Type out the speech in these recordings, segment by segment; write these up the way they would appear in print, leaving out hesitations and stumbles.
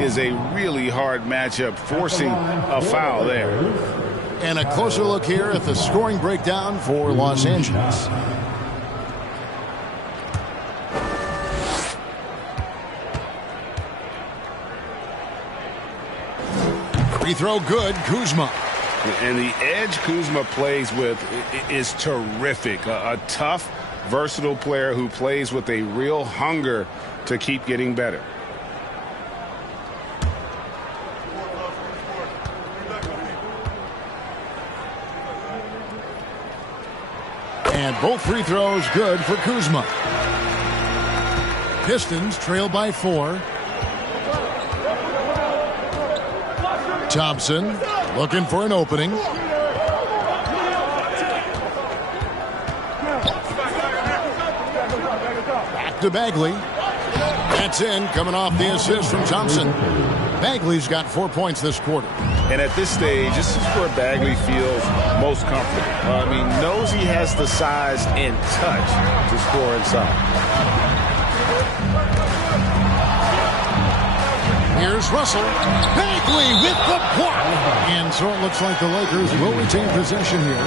is a really hard matchup, forcing a foul there. And a closer look here at the scoring breakdown for Los Angeles. Free throw good, Kuzma. And the edge Kuzma plays with is terrific. A tough, versatile player who plays with a real hunger to keep getting better. And both free throws good for Kuzma. Pistons trail by 4. Thompson looking for an opening. Back to Bagley. That's in, coming off the assist from Thompson. Bagley's got 4 points this quarter. And at this stage, this is where Bagley feels most comfortable. Knows he has the size and touch to score inside. Here's Russell. Bagley with the block. And so it looks like the Lakers will retain possession here.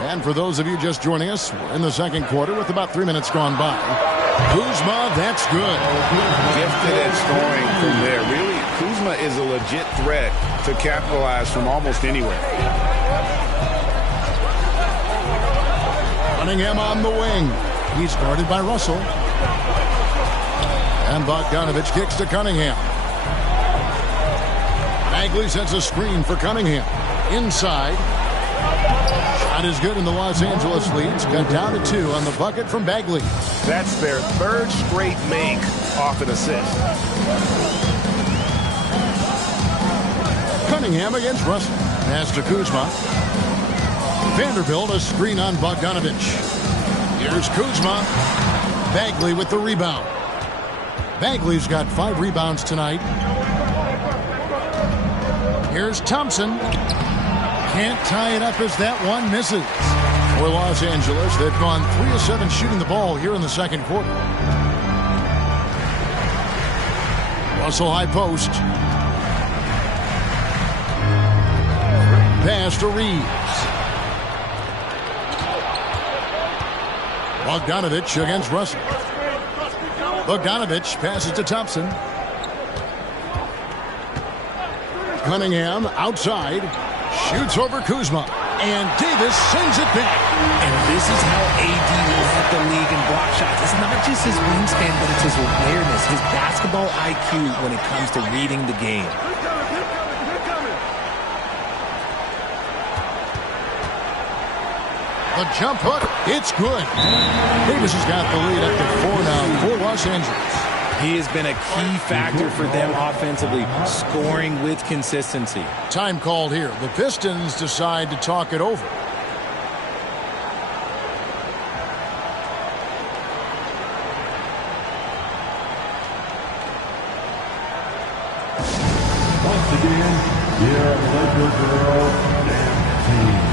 And for those of you just joining us, we're in the second quarter with about 3 minutes gone by. Kuzma, that's good. Gifted at scoring from there. Really, Kuzma is a legit threat to capitalize from almost anywhere. Cunningham on the wing. He's guarded by Russell. And Bogdanovich kicks to Cunningham. Bagley sets a screen for Cunningham. Inside. Shot is good, and the Los Angeles leads cut down to 2 on the bucket from Bagley. That's their third straight make off an assist. Cunningham against Russell. Pass to Kuzma. Vanderbilt a screen on Bogdanovich. Here's Kuzma. Bagley with the rebound. Bagley's got 5 rebounds tonight. Here's Thompson. Can't tie it up as that one misses. For Los Angeles, they've gone 3 of 7 shooting the ball here in the second quarter. Russell high post. Pass to Reeves. Bogdanovich against Russell. Bogdanovich passes to Thompson. Cunningham outside. Shoots over Kuzma. And Davis sends it back. And this is how AD led the league in block shots. It's not just his wingspan, but it's his awareness, his basketball IQ when it comes to reading the game. The jump hook, it's good. Davis has got the lead up to 4 now for Los Angeles. He has been a key factor for them offensively, scoring with consistency. Time called here. The Pistons decide to talk it over. Once again, your Laker girls and team.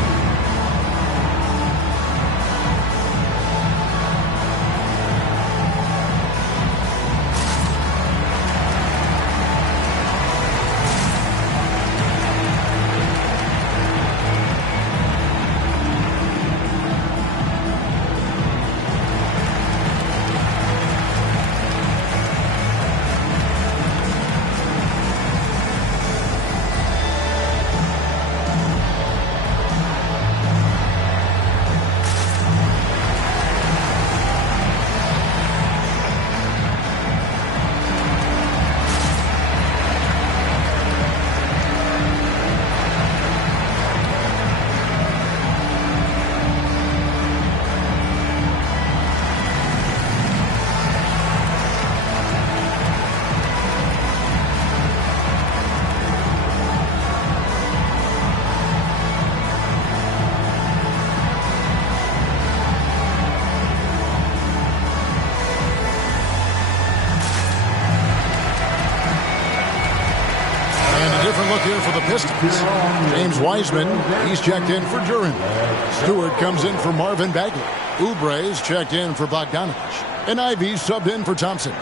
different look here for the Pistons. James Wiseman, he's checked in for Duren. Stewart comes in for Marvin Bagley. Oubre's checked in for Bogdanovich. And Ivey subbed in for Thompson.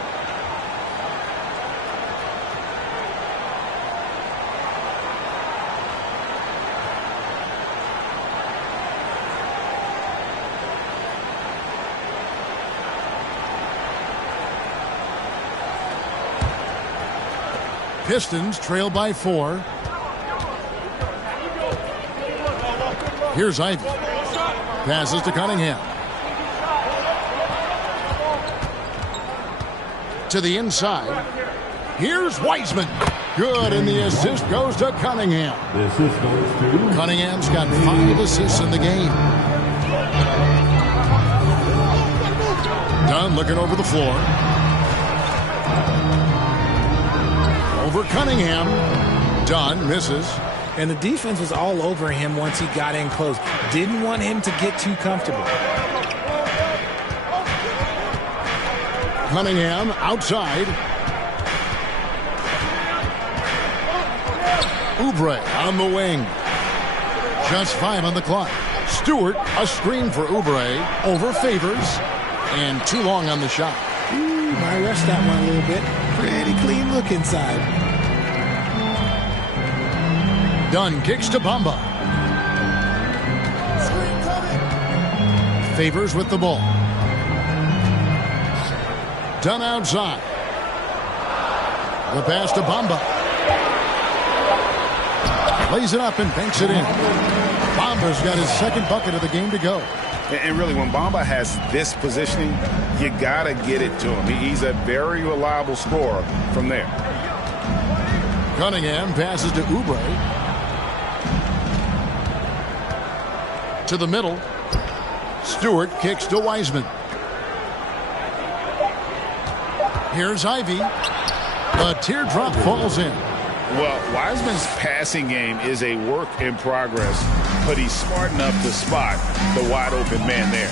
Pistons trail by 4. Here's Ivey. Passes to Cunningham. To the inside. Here's Wiseman. Good, and the assist goes to Cunningham. The assist goes to Cunningham's got 5 assists in the game. Dunn looking over the floor. Over Cunningham. Dunn misses. And the defense was all over him once he got in close. Didn't want him to get too comfortable. Cunningham outside. Oubre on the wing. Just 5 on the clock. Stewart, a screen for Oubre. Over Favors. And too long on the shot. Might rush that one a little bit. Pretty clean look inside. Dunn kicks to Bamba. Favors with the ball. Dunn outside. The pass to Bamba. Lays it up and banks it in. Bamba's got his second bucket of the game to go. And really, when Bamba has this positioning, you got to get it to him. He's a very reliable scorer from there. Cunningham passes to Oubre. To the middle. Stewart kicks to Wiseman. Here's Ivey. The teardrop falls in. Well, Wiseman's passing game is a work in progress, but he's smart enough to spot the wide open man there.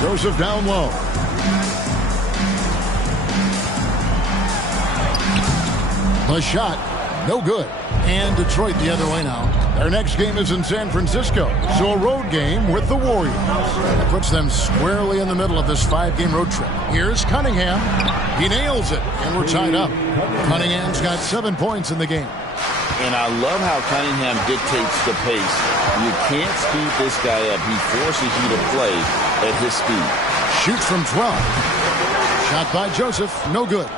Joseph down low. The shot, no good. And Detroit the other way now. Their next game is in San Francisco, so a road game with the Warriors. That puts them squarely in the middle of this 5-game road trip. Here's Cunningham. He nails it, and we're tied up. Cunningham's got 7 points in the game. And I love how Cunningham dictates the pace. You can't speed this guy up. He forces you to play at his speed. Shoots from 12. Shot by Joseph, no good.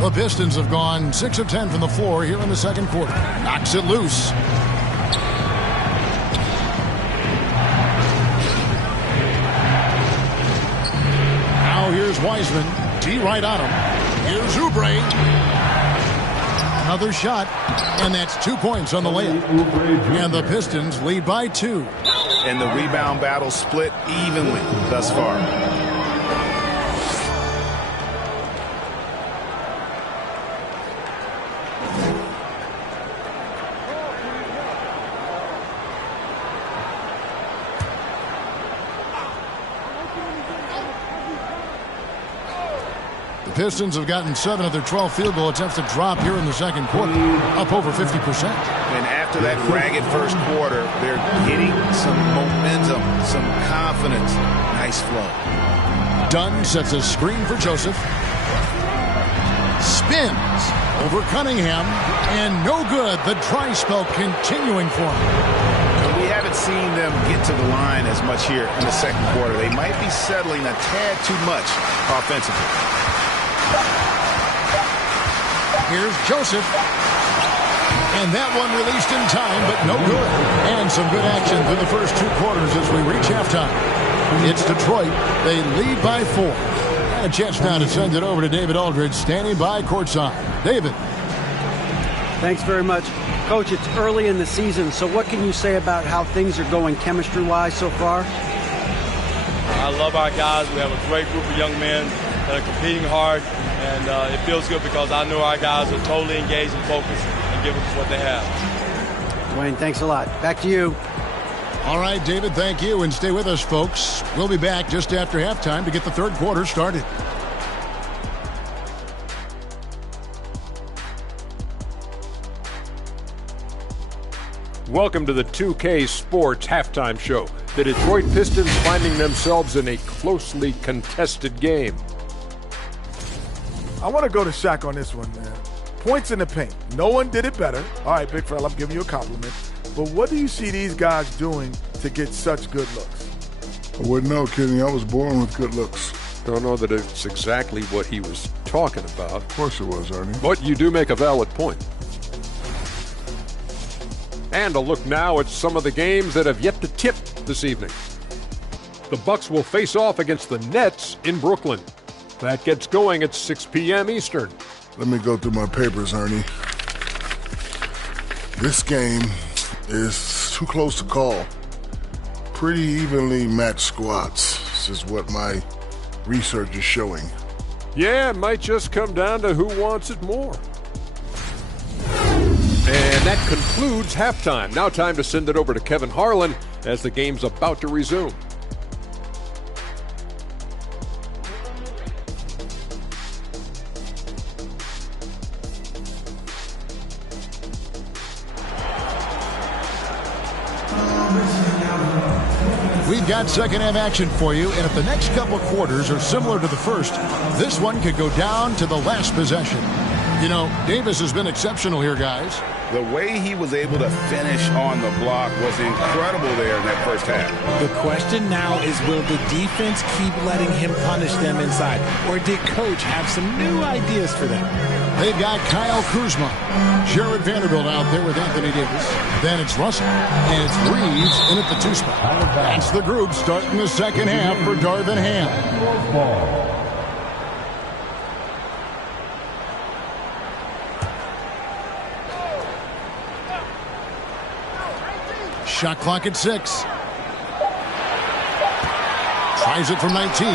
The Pistons have gone 6 of 10 from the floor here in the second quarter. Knocks it loose. Now here's Wiseman. D right on him. Here's Oubre. Another shot, and that's 2 points on the layup. And the Pistons lead by 2. And the rebound battle split evenly thus far. Pistons have gotten 7 of their 12 field goal attempts to drop here in the second quarter, up over 50%. And after that ragged first quarter, they're getting some momentum, some confidence. Nice flow. Dunn sets a screen for Joseph. Spins over Cunningham, and no good. The dry spell continuing for him. We haven't seen them get to the line as much here in the second quarter. They might be settling a tad too much offensively. Here's Joseph. And that one released in time, but no good. And some good action through the first 2 quarters as we reach halftime. It's Detroit. They lead by 4. And a chance now to send it over to David Aldridge, standing by courtside. David. Thanks very much. Coach, it's early in the season, so what can you say about how things are going chemistry-wise so far? I love our guys. We have a great group of young men that are competing hard, and it feels good because I know our guys are totally engaged and focused and giving us what they have. Dwayne, thanks a lot. Back to you. All right, David, thank you, and stay with us, folks. We'll be back just after halftime to get the third quarter started. Welcome to the 2K Sports Halftime Show. The Detroit Pistons finding themselves in a closely contested game. I want to go to Shaq on this one, man. Points in the paint. No one did it better. All right, big fella, I'm giving you a compliment. But what do you see these guys doing to get such good looks? I wouldn't know, Kenny. I was born with good looks. Don't know that it's exactly what he was talking about. Of course it was, Ernie. But you do make a valid point. And a look now at some of the games that have yet to tip this evening. The Bucks will face off against the Nets in Brooklyn. That gets going at 6 p.m. Eastern. Let me go through my papers, Ernie. This game is too close to call. Pretty evenly matched squads. This is what my research is showing. Yeah, it might just come down to who wants it more. And that concludes halftime. Now time to send it over to Kevin Harlan as the game's about to resume. We've got second-half action for you, and if the next couple quarters are similar to the first, this one could go down to the last possession. You know, Davis has been exceptional here, guys. The way he was able to finish on the block was incredible there in that first half. The question now is, will the defense keep letting him punish them inside? Or did Coach have some new ideas for them? They've got Kyle Kuzma, Jared Vanderbilt out there with Anthony Davis. Then it's Russell, and it's Reeves in at the 2 spot. That's the group starting the second half for Darvin Ham. Shot clock at 6. Tries it from 19.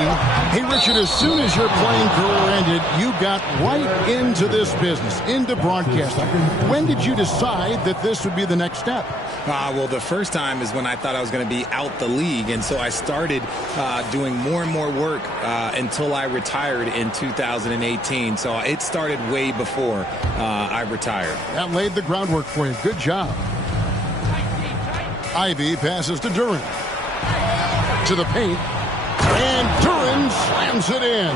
Hey, Richard, as soon as your playing career ended, you got right into this business, into broadcasting. When did you decide that this would be the next step? Well, the first time is when I thought I was going to be out the league, and so I started doing more and more work until I retired in 2018. So it started way before I retired. That laid the groundwork for you. Good job. Ivy passes to Duren. To the paint. And Duren slams it in.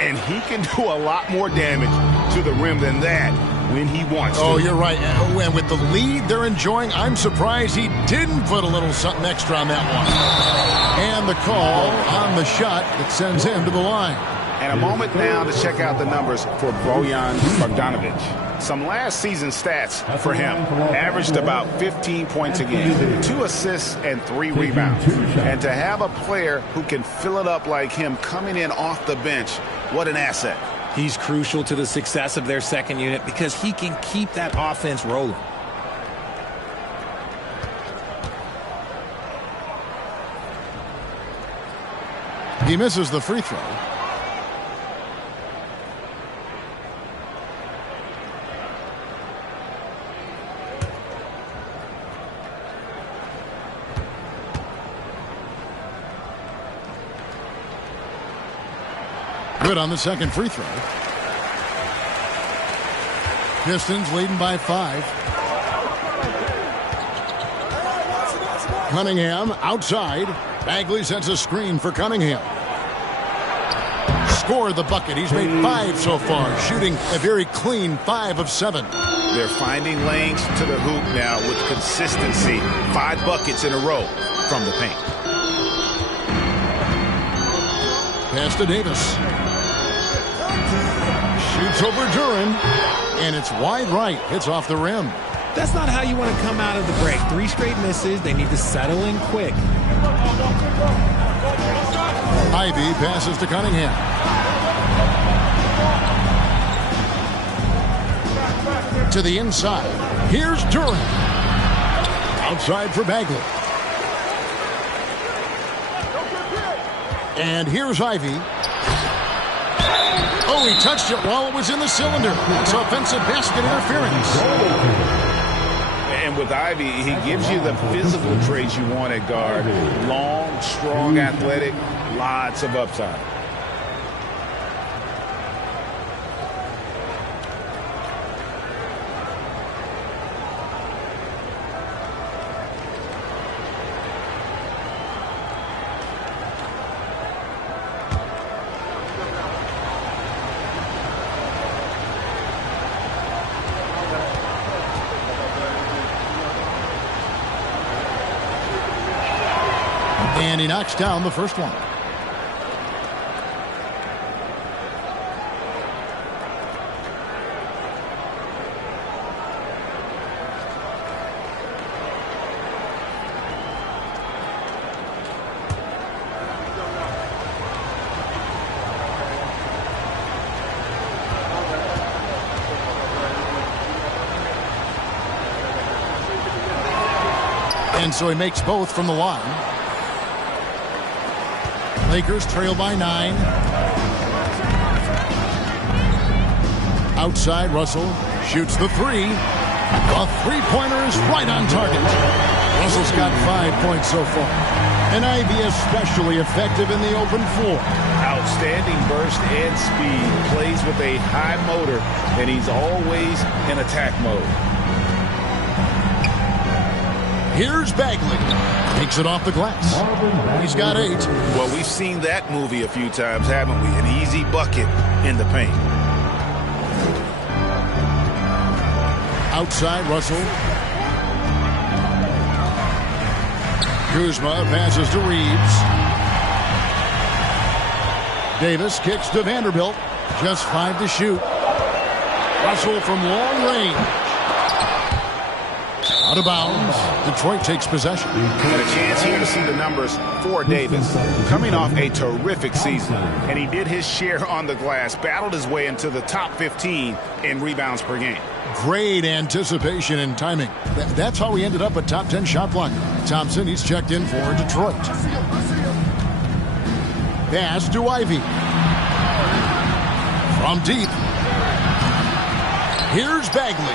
And he can do a lot more damage to the rim than that when he wants to. Oh, you're right. And with the lead they're enjoying, I'm surprised he didn't put a little something extra on that one. And the call on the shot that sends him to the line. And a moment now to check out the numbers for Bojan Bogdanovic. Some last season stats for him. Averaged about 15 points a game, 2 assists and 3 rebounds. And to have a player who can fill it up like him coming in off the bench, what an asset. He's crucial to the success of their second unit because he can keep that offense rolling. He misses the free throw. Good on the second free throw. Pistons leading by 5. Cunningham outside. Bagley sets a screen for Cunningham. Scored the bucket. He's made 5 so far, shooting a very clean 5 of 7. They're finding lanes to the hoop now with consistency. 5 buckets in a row from the paint. Pass to Davis. Shoots over Duren, and it's wide right. Hits off the rim. That's not how you want to come out of the break. 3 straight misses. They need to settle in quick. Ivy passes to Cunningham. To the inside. Here's Duren. Outside for Bagley. And here's Ivy. Oh, he touched it while it was in the cylinder. That's offensive basket interference. And with Ivy, he gives you the physical traits you want at guard. Long, strong, athletic, lots of upside. And he knocks down the first one. And so he makes both from the line. Lakers trail by 9. Outside, Russell shoots the 3. The three-pointer is right on target. Russell's got 5 points so far. And Ivy especially effective in the open floor. Outstanding burst and speed. Plays with a high motor, and he's always in attack mode. Here's Bagley. Takes it off the glass. He's got 8. Well, we've seen that movie a few times, haven't we? An easy bucket in the paint. Outside, Russell. Kuzma passes to Reeves. Davis kicks to Vanderbilt. Just 5 to shoot. Russell from long range. Out of bounds. Detroit takes possession. And a chance here to see the numbers for Davis. Coming off a terrific season. And he did his share on the glass. Battled his way into the top 15 in rebounds per game. Great anticipation and timing. That's how he ended up a top 10 shot blocker. Thompson, he's checked in for Detroit. Pass to Ivy. From deep. Here's Bagley.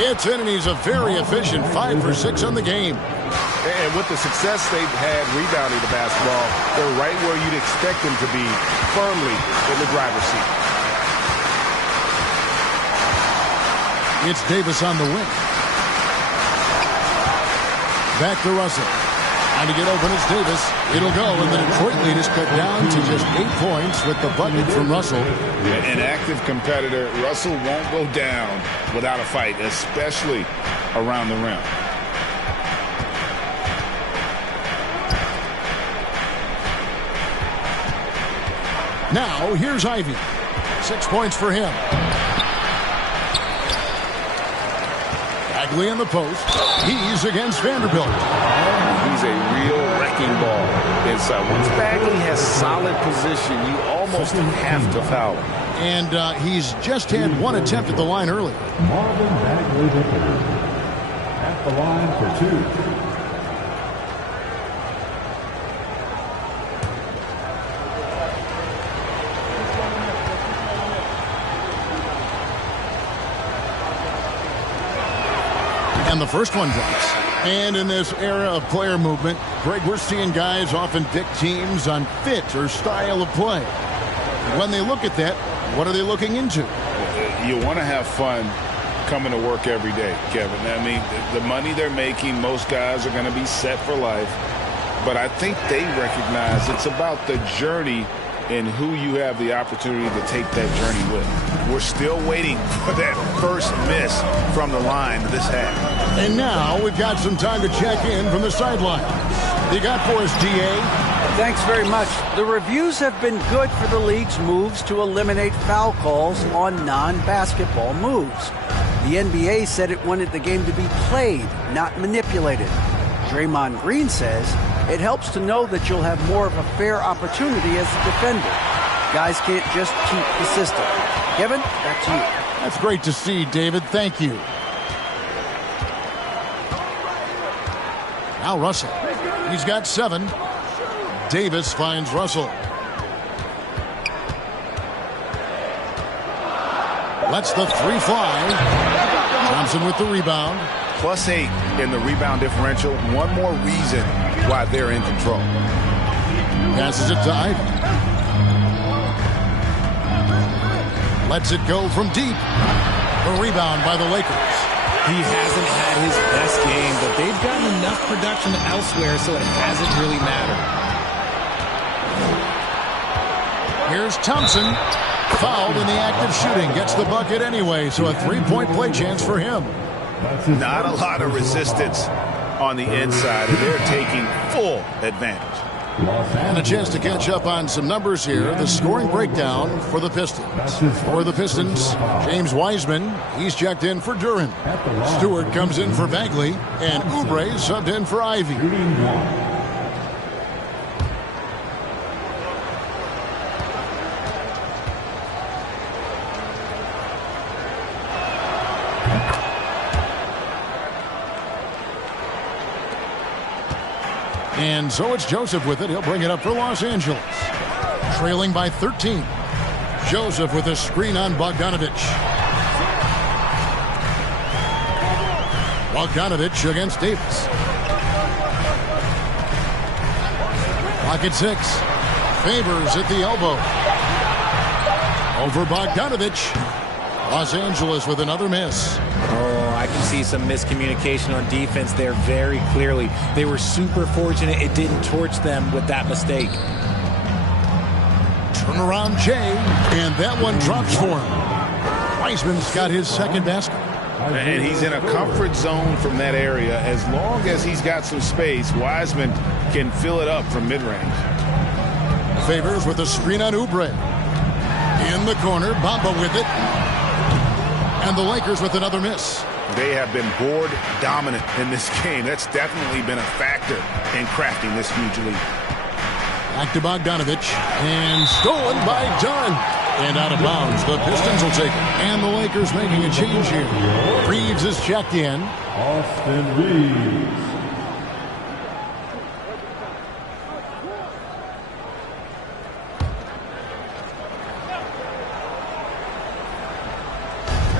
It's in, and he's a very efficient 5 for 6 on the game. And with the success they've had rebounding the basketball, they're right where you'd expect them to be, firmly in the driver's seat. It's Davis on the wing. Back to Russell. Trying to get open is Davis. It'll go, and the Detroit lead is cut down to just 8 points with the bucket from Russell. An active competitor, Russell won't go down without a fight, especially around the rim. Now, here's Ivy. 6 points for him. Bagley in the post. He's against Vanderbilt. He's a real wrecking ball inside. Once Bagley has solid position, you almost have to foul him. And he's just had 1 attempt at the line earlier. Marvin Bagley III at the line for 2. And the first one drops. And in this era of player movement, Greg, we're seeing guys often pick teams on fit or style of play. When they look at that, what are they looking into? You want to have fun coming to work every day, Kevin. I mean, the money they're making, most guys are going to be set for life. But I think they recognize it's about the journey and who you have the opportunity to take that journey with. We're still waiting for that first miss from the line this half. And now we've got some time to check in from the sideline. You got for us, DA? Thanks very much. The reviews have been good for the league's moves to eliminate foul calls on non-basketball moves. The NBA said it wanted the game to be played, not manipulated. Draymond Green says it helps to know that you'll have more of a fair opportunity as a defender. Guys can't just keep the system. Kevin, back to you. That's great to see, David. Thank you. Now Russell. He's got 7. Davis finds Russell. Lets the 3 fly. Thompson with the rebound. +8 in the rebound differential. One more reason why they're in control. Passes it to Ivy. Lets it go from deep. The rebound by the Lakers. He hasn't had his best game, but they've gotten enough production elsewhere, so it hasn't really mattered. Here's Thompson. Fouled in the act of shooting. Gets the bucket anyway, so a 3-point play chance for him. Not a lot of resistance on the inside, and they're taking full advantage. And a chance to catch up on some numbers here. The scoring breakdown for the Pistons. For the Pistons, James Wiseman, he's checked in for Duren. Stewart comes in for Bagley, and Oubre subbed in for Ivy. And so it's Joseph with it. He'll bring it up for Los Angeles. Trailing by 13. Joseph with a screen on Bogdanovic. Bogdanovic against Davis. Clock at 6. Favors at the elbow. Over Bogdanovic. Los Angeles with another miss. I can see some miscommunication on defense there very clearly. They were super fortunate it didn't torch them with that mistake. Turnaround Jay, and that one drops for him. Wiseman's got his second basket. And he's in a comfort zone from that area. As long as he's got some space, Wiseman can fill it up from mid-range. Favors with a screen on Oubre. In the corner, Bamba with it. And the Lakers with another miss. They have been board dominant in this game. That's definitely been a factor in crafting this huge lead. Back to Bogdanovic. And stolen by Dunn. And out of bounds. The Pistons will take it. And the Lakers making a change here. Reeves is checked in. Austin Reeves.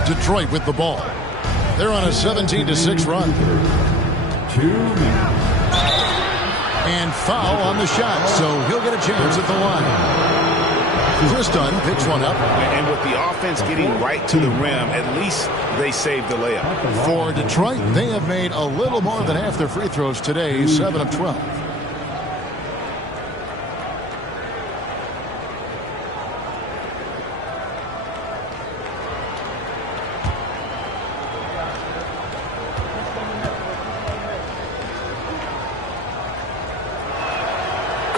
Detroit with the ball. They're on a 17-6 run. 2 minutes. And foul on the shot, so he'll get a chance at the line. Chris Dunn picks one up. And with the offense getting right to the rim, at least they saved the layup. For Detroit, they have made a little more than half their free throws today, 7 of 12.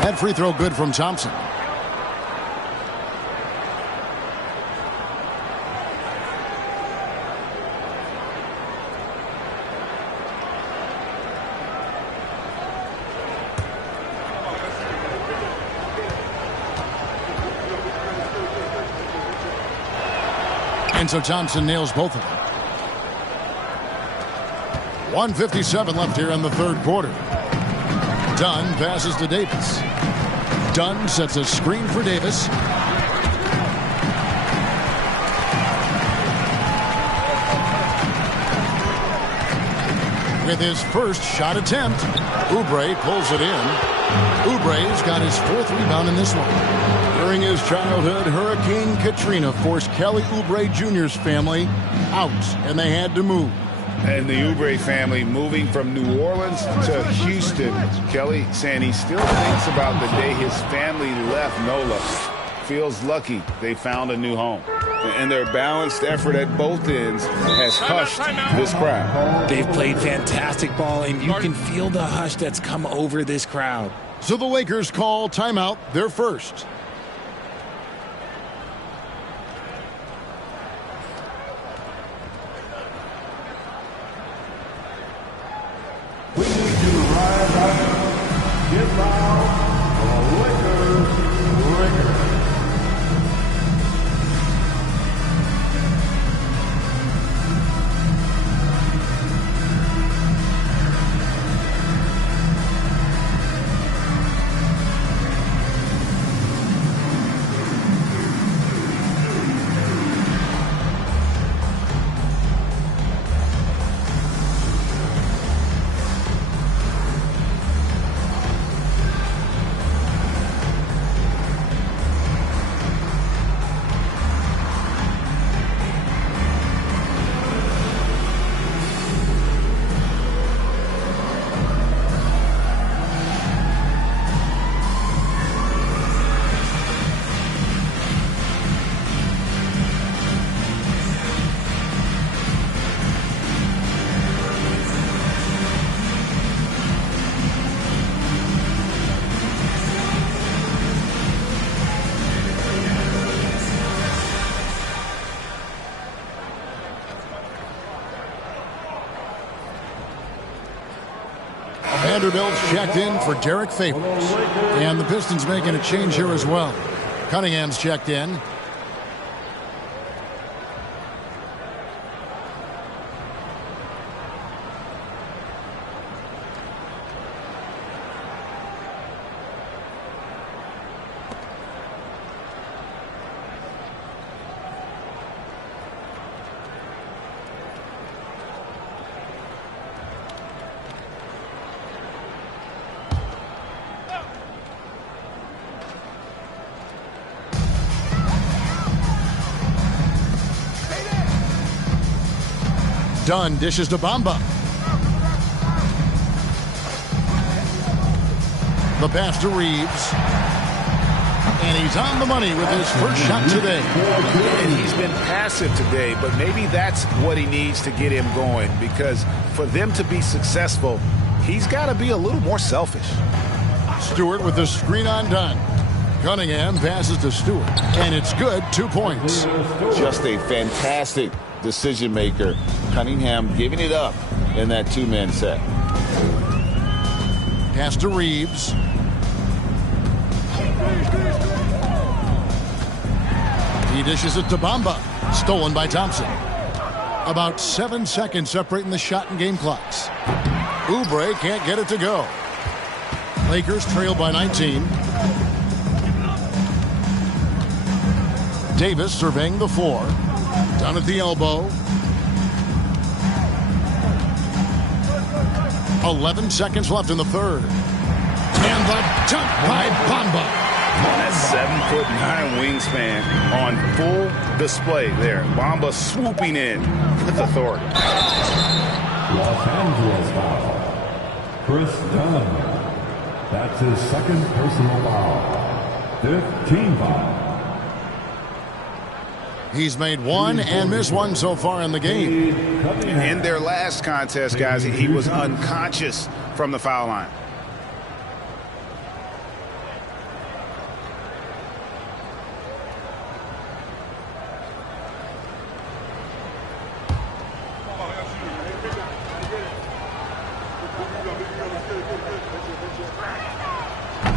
That free throw good from Thompson. And so Thompson nails both of them. 1:57 left here in the third quarter. Dunn passes to Davis. Dunn sets a screen for Davis. With his first shot attempt, Oubre pulls it in. Oubre's got his 4th rebound in this one. During his childhood, Hurricane Katrina forced Kelly Oubre Jr.'s family out, and they had to move. And the Oubre family moving from New Orleans to Houston. Kelly saying he still thinks about the day his family left NOLA. Feels lucky they found a new home. And their balanced effort at both ends has hushed this crowd. They've played fantastic ball, and you can feel the hush that's come over this crowd. So the Lakers call timeout, their first. We need you to rise up, get loud, for the Lakers breaker. Vanderbilt's checked in for Derek Favors. And the Pistons making a change here as well. Cunningham's checked in. Dunn dishes to Bamba. The pass to Reeves. And he's on the money with his first shot today. And he's been passive today, but maybe that's what he needs to get him going, because for them to be successful, he's got to be a little more selfish. Stewart with the screen on Dunn. Cunningham passes to Stewart, and it's good. 2 points. Just a fantastic decision maker. Cunningham giving it up in that two-man set. Pass to Reeves. He dishes it to Bamba. Stolen by Thompson. About 7 seconds separating the shot and game clocks. Oubre can't get it to go. Lakers trail by 19. Davis surveying the floor. Down at the elbow. 11 seconds left in the third. And the dunk by Bamba. That 7'9" wingspan on full display there. Bamba swooping in with authority. Los Angeles foul. Chris Dunn. That's his second personal foul. 15 foul. He's made one and missed one so far in the game. In their last contest, guys, he was unconscious from the foul line.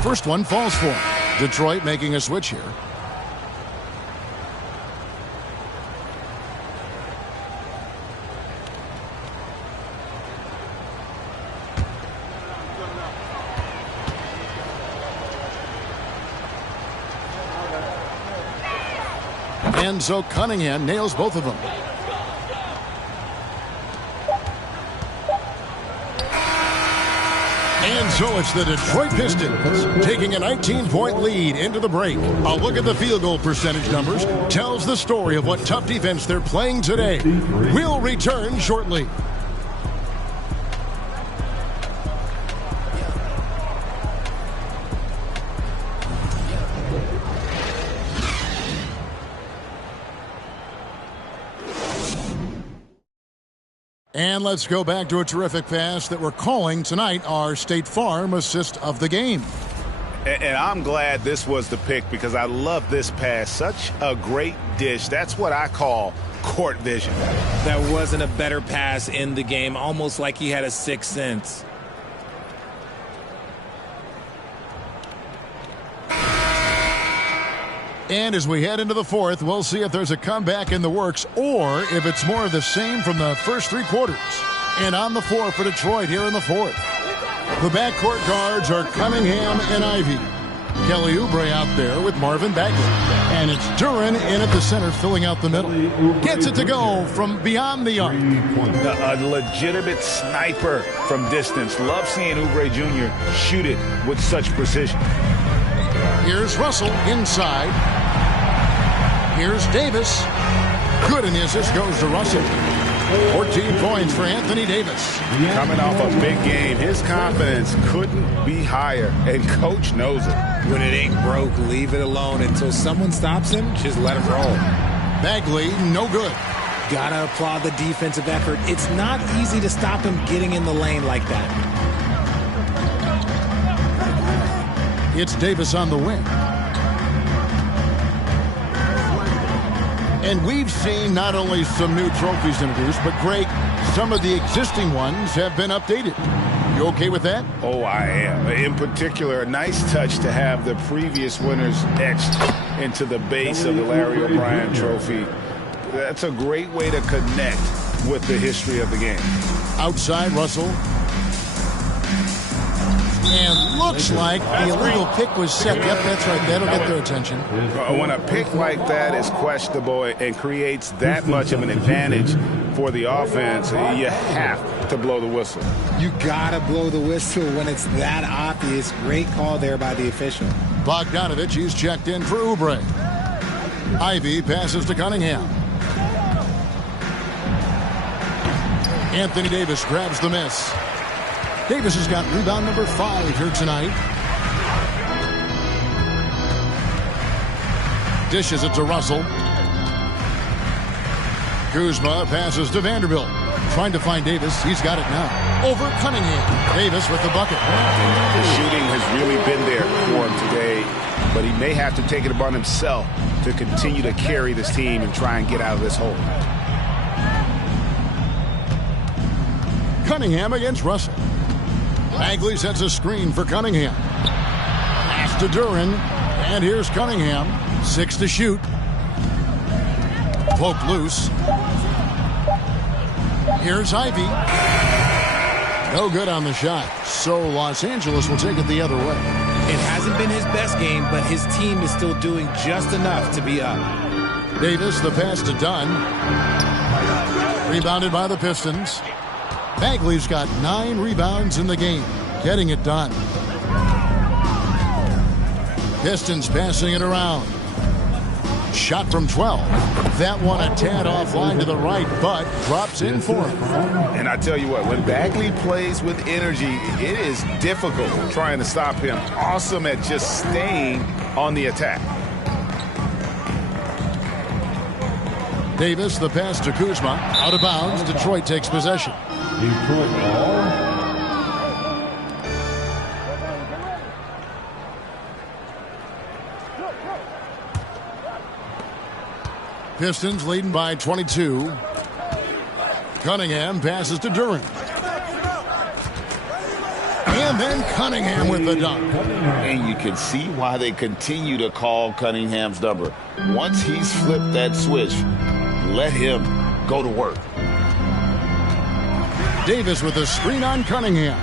First one falls for him. Detroit making a switch here. And so Cunningham nails both of them. And so it's the Detroit Pistons taking a 19-point lead into the break. A look at the field goal percentage numbers tells the story of what tough defense they're playing today. We'll return shortly. And let's go back to a terrific pass that we're calling tonight our State Farm assist of the game. And I'm glad this was the pick because I love this pass. Such a great dish. That's what I call court vision. There wasn't a better pass in the game, almost like he had a sixth sense. And as we head into the fourth, we'll see if there's a comeback in the works or if it's more of the same from the first 3 quarters. And on the floor for Detroit here in the fourth. The backcourt guards are Cunningham and Ivey. Kelly Oubre out there with Marvin Bagley. And it's Duren in at the center filling out the middle. Gets it to go from beyond the arc. A legitimate sniper from distance. Love seeing Oubre Jr. shoot it with such precision. Here's Russell inside. Here's Davis. Good, and the assist goes to Russell. 14 points for Anthony Davis. Coming off a big game, his confidence couldn't be higher, and coach knows it. When it ain't broke, leave it alone until someone stops him. Just let him roll. Bagley, no good. Gotta applaud the defensive effort. It's not easy to stop him getting in the lane like that. It's Davis on the wing. And we've seen not only some new trophies introduced, but Greg, some of the existing ones have been updated. You okay with that? Oh, I am. In particular, a nice touch to have the previous winners etched into the base of the Larry O'Brien Trophy. That's a great way to connect with the history of the game. Outside, Russell. And looks like the illegal pick was set. Yep, that's right. That'll get their attention. When a pick like that is questionable and creates that much of an advantage for the offense, you have to blow the whistle. You gotta blow the whistle when it's that obvious. Great call there by the official. Bogdanovich, he's checked in for Oubre. Ivy passes to Cunningham. Anthony Davis grabs the miss. Davis has got rebound number 5 here tonight. Dishes it to Russell. Kuzma passes to Vanderbilt. Trying to find Davis. He's got it now. Over Cunningham. Davis with the bucket. The shooting has really been there for him today, but he may have to take it upon himself to continue to carry this team and try and get out of this hole. Cunningham against Russell. Bagley sets a screen for Cunningham. Pass to Duren. And here's Cunningham. 6 to shoot. Poked loose. Here's Ivy. No good on the shot. So Los Angeles will take it the other way. It hasn't been his best game, but his team is still doing just enough to be up. Davis, the pass to Dunn. Rebounded by the Pistons. Bagley's got 9 rebounds in the game, getting it done. Pistons passing it around. Shot from 12. That one a tad offline to the right, but drops in for him. And I tell you what, when Bagley plays with energy, it is difficult trying to stop him. Awesome at just staying on the attack. Davis, the pass to Kuzma. Out of bounds. Detroit takes possession. Detroit ball. Pistons leading by 22. Cunningham passes to Duren. And then Cunningham with the dunk. And you can see why they continue to call Cunningham's number. Once he's flipped that switch, let him go to work. Davis with a screen on Cunningham.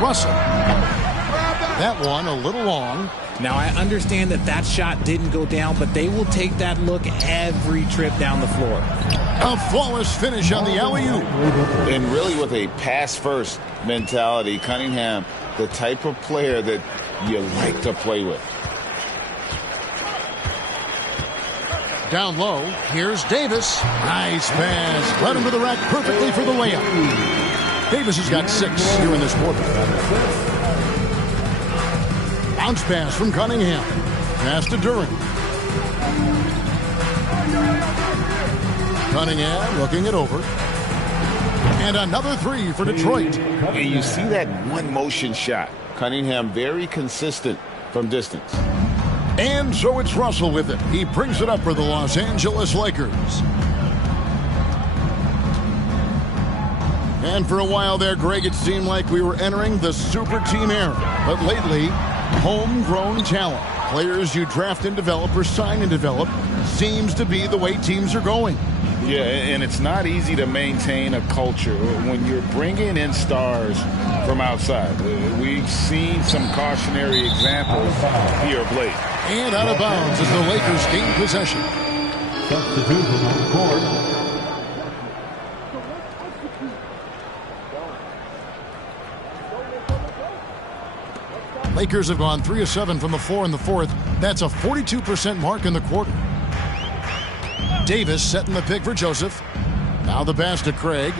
Russell. That one a little long. Now, I understand that shot didn't go down, but they will take that look every trip down the floor. A flawless finish on the alley-oop. And really with a pass-first mentality, Cunningham, the type of player that you like to play with. Down low, here's Davis. Nice pass. Led him to the rack perfectly for the layup. Davis has got 6 here in this quarter. Bounce pass from Cunningham. Pass to Duren. Cunningham looking it over. And another 3 for Detroit. And you see that one motion shot. Cunningham very consistent from distance. And so it's Russell with it. He brings it up for the Los Angeles Lakers. And for a while there, Greg, it seemed like we were entering the super team era. But lately, homegrown talent, players you draft and develop or sign and develop, seems to be the way teams are going. Yeah, and it's not easy to maintain a culture when you're bringing in stars from outside. We've seen some cautionary examples here of late. And out of bounds as the Lakers gain possession. Substitution on the court. Lakers have gone 3 of 7 from the floor in the fourth. That's a 42% mark in the quarter. Davis setting the pick for Joseph. Now the pass to Craig.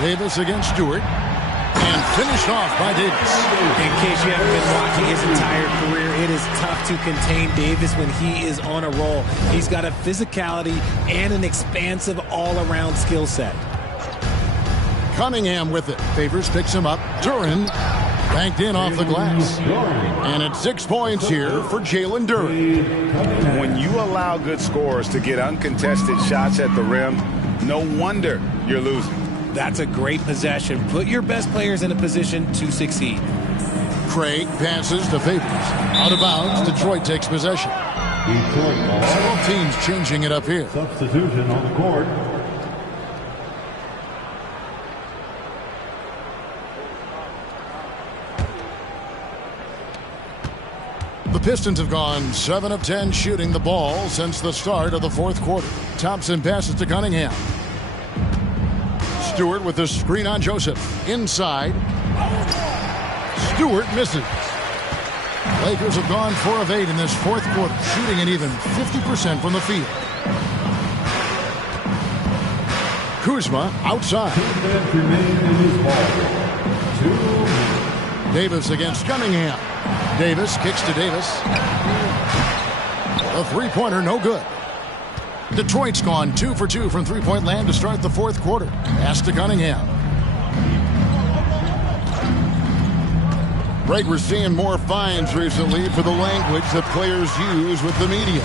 Davis against Stewart. And finished off by Davis. In case you haven't been watching his entire career, it is tough to contain Davis when he is on a roll. He's got a physicality and an expansive all-around skill set. Cunningham with it. Favors picks him up. Duren banked in off the glass. And it's 6 points here for Jalen Duren. When you allow good scorers to get uncontested shots at the rim, no wonder you're losing. That's a great possession. Put your best players in a position to succeed. Craig passes to Favors. Out of bounds, Detroit takes possession. Both teams changing it up here. Substitution on the court. The Pistons have gone 7 of 10 shooting the ball since the start of the fourth quarter. Thompson passes to Cunningham. Stewart with the screen on Joseph. Inside. Stewart misses. Lakers have gone 4 of 8 in this fourth quarter, shooting an even 50% from the field. Kuzma outside. 2 minutes remain in his ball. 2 minutes. Davis against Cunningham. Davis kicks to Davis. A three-pointer, no good. Detroit's gone 2 for 2 from three-point land to start the fourth quarter. Pass to Cunningham. Greg, we're seeing more fines recently for the language that players use with the media.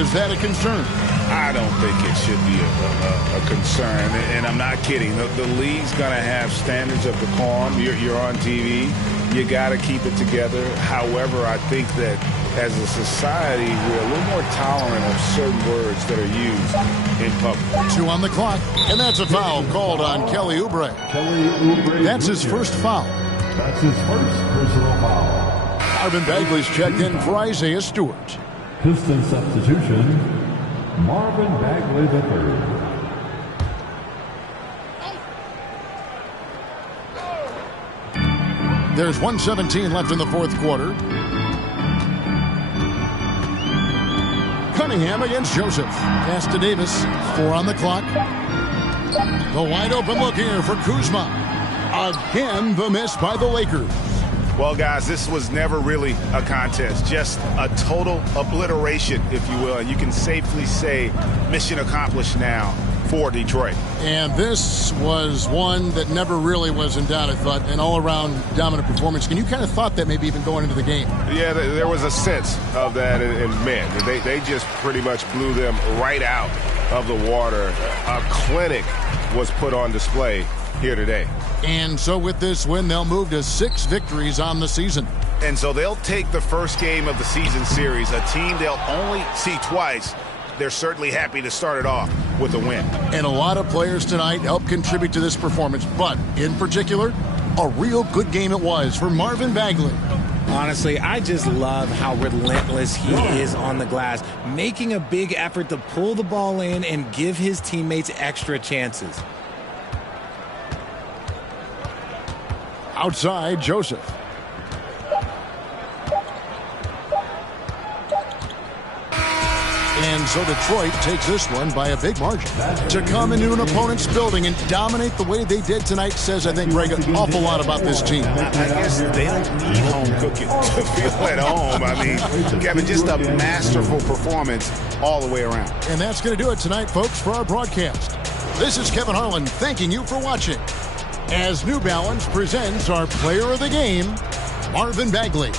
Is that a concern? I don't think it should be a concern, and I'm not kidding. The league's going to have standards of decorum. You're on TV. You got to keep it together. However, I think that as a society, we're a little more tolerant of certain words that are used in public. 2 on the clock, and that's a foul called on Kelly Oubre. That's his first foul. That's his first personal foul. Marvin Bagley's checked in for Isaiah Stewart. Piston substitution, Marvin Bagley III. There's 1:17 left in the fourth quarter. Cunningham against Joseph. Pass to Davis. 4 on the clock. The wide open look here for Kuzma. Again, the miss by the Lakers. Well, guys, this was never really a contest, just a total obliteration, if you will. And you can safely say mission accomplished now for Detroit. And this was one that never really was in doubt, I thought, an all-around dominant performance. And you kind of thought that maybe even going into the game. Yeah, there was a sense of that, and man, they just pretty much blew them right out of the water. A clinic was put on display here today. And so with this win, they'll move to 6 victories on the season. And so they'll take the first game of the season series, a team they'll only see twice. They're certainly happy to start it off with a win. And a lot of players tonight helped contribute to this performance, but in particular, a real good game it was for Marvin Bagley. Honestly, I just love how relentless he is on the glass, making a big effort to pull the ball in and give his teammates extra chances. Outside, Joseph. And so Detroit takes this one by a big margin. To come into an opponent's building and dominate the way they did tonight says, I think, Greg, an awful lot about this team. I guess they don't need home cooking to feel at home. I mean, Kevin, just a masterful performance all the way around. And that's going to do it tonight, folks, for our broadcast. This is Kevin Harlan thanking you for watching as New Balance presents our player of the game, Marvin Bagley.